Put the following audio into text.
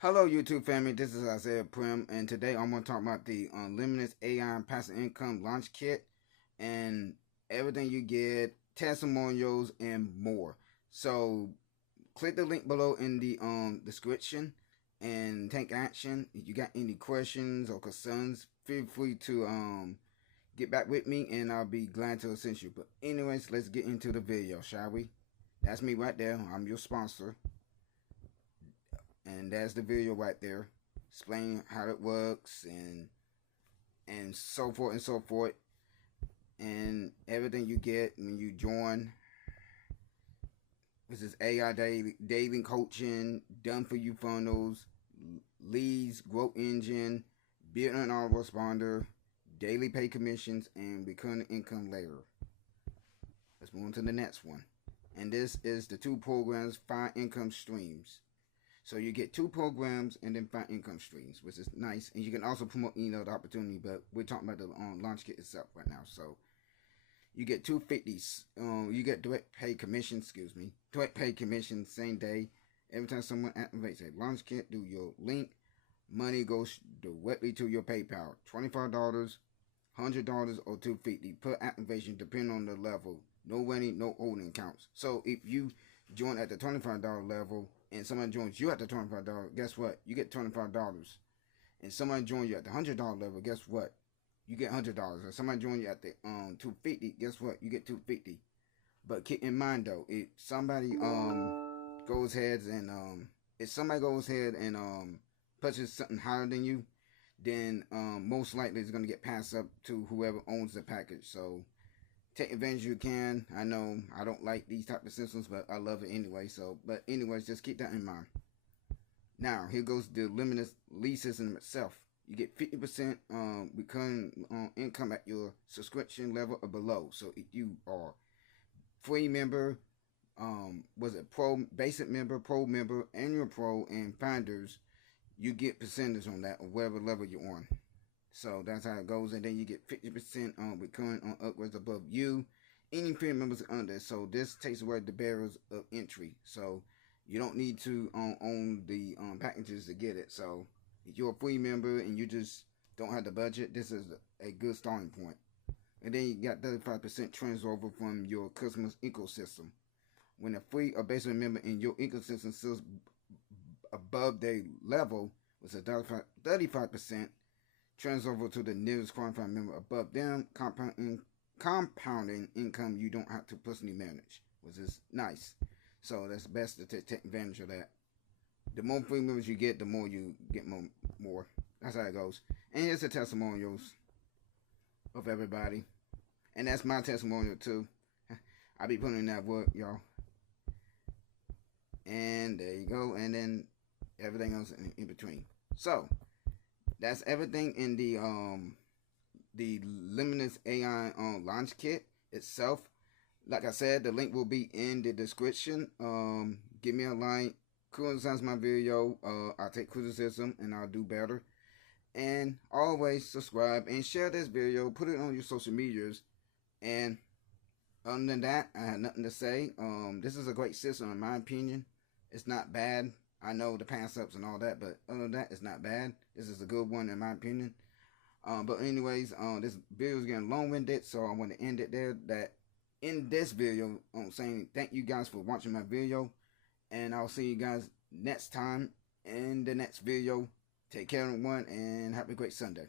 Hello, YouTube family. This is Isaiah Prim, and today I'm going to talk about the Limitless AI Passive Income Launch Kit and everything you get, testimonials, and more. So, click the link below in the description and take action. If you got any questions or concerns, feel free to get back with me, and I'll be glad to assist you. But anyways, let's get into the video, shall we? That's me right there. I'm your sponsor. And that's the video right there, explaining how it works and so forth and so forth, and everything you get when you join. This is AI daily coaching, done for you funnels, leads, growth engine, building an autoresponder, daily pay commissions, and recurring income later. Let's move on to the next one. And this is the 2 programs, 5 income streams. So you get 2 programs and then 5 income streams, which is nice. And you can also promote any other opportunity, but we're talking about the launch kit itself right now. So you get 250s. You get direct pay commission, direct pay commission same day. Every time someone activates a launch kit through your link, money goes directly to your PayPal. $25, $100, or $250 per activation, depending on the level. No running, no holding accounts. So if you join at the $25 level, and someone joins you at the $25, guess what? You get $25. And someone joins you at the $100 level, guess what? You get $100. Or somebody joins you at the $250, guess what? You get $250. But keep in mind though, if somebody goes ahead and purchases something higher than you, then most likely it's gonna get passed up to whoever owns the package. So take advantage you can. I know I don't like these type of systems, but I love it anyway. But anyways, just keep that in mind. Now, here goes the Limitless Lead System itself. You get 50% recurring income at your subscription level or below. So if you are free member, pro, basic member, pro member, annual pro, and finders, you get percentage on that or whatever level you're on. So that's how it goes, and then you get 50% on recurring on upwards above you. Any free members under. So this takes away the barriers of entry. So you don't need to own the packages to get it. So if you're a free member and you just don't have the budget, this is a good starting point. And then you got 35% transfer from your customer's ecosystem. When a free or basic member in your ecosystem sits above their level, with a 35%. Transfer to the nearest qualified member above them, compounding income you don't have to personally manage, which is nice. So that's best to take advantage of that. The more free members you get, the more you get more. That's how it goes. And here's the testimonials of everybody. And that's my testimonial too. I'll be putting in that work, y'all. And there you go. And then everything else in between. So that's everything in the Limitless AI Launch Kit itself. Like I said, the link will be in the description. Give me a like, criticize my video. I'll take criticism and I'll do better. And always subscribe and share this video. Put it on your social medias. And other than that, I have nothing to say. This is a great system in my opinion. It's not bad. I know the pass-ups and all that, but other than that, it's not bad. This is a good one in my opinion. But anyways, this video is getting long-winded, so I want to end it there. That in this video, I'm saying thank you guys for watching my video, and I'll see you guys next time in the next video. Take care everyone, and have a great Sunday.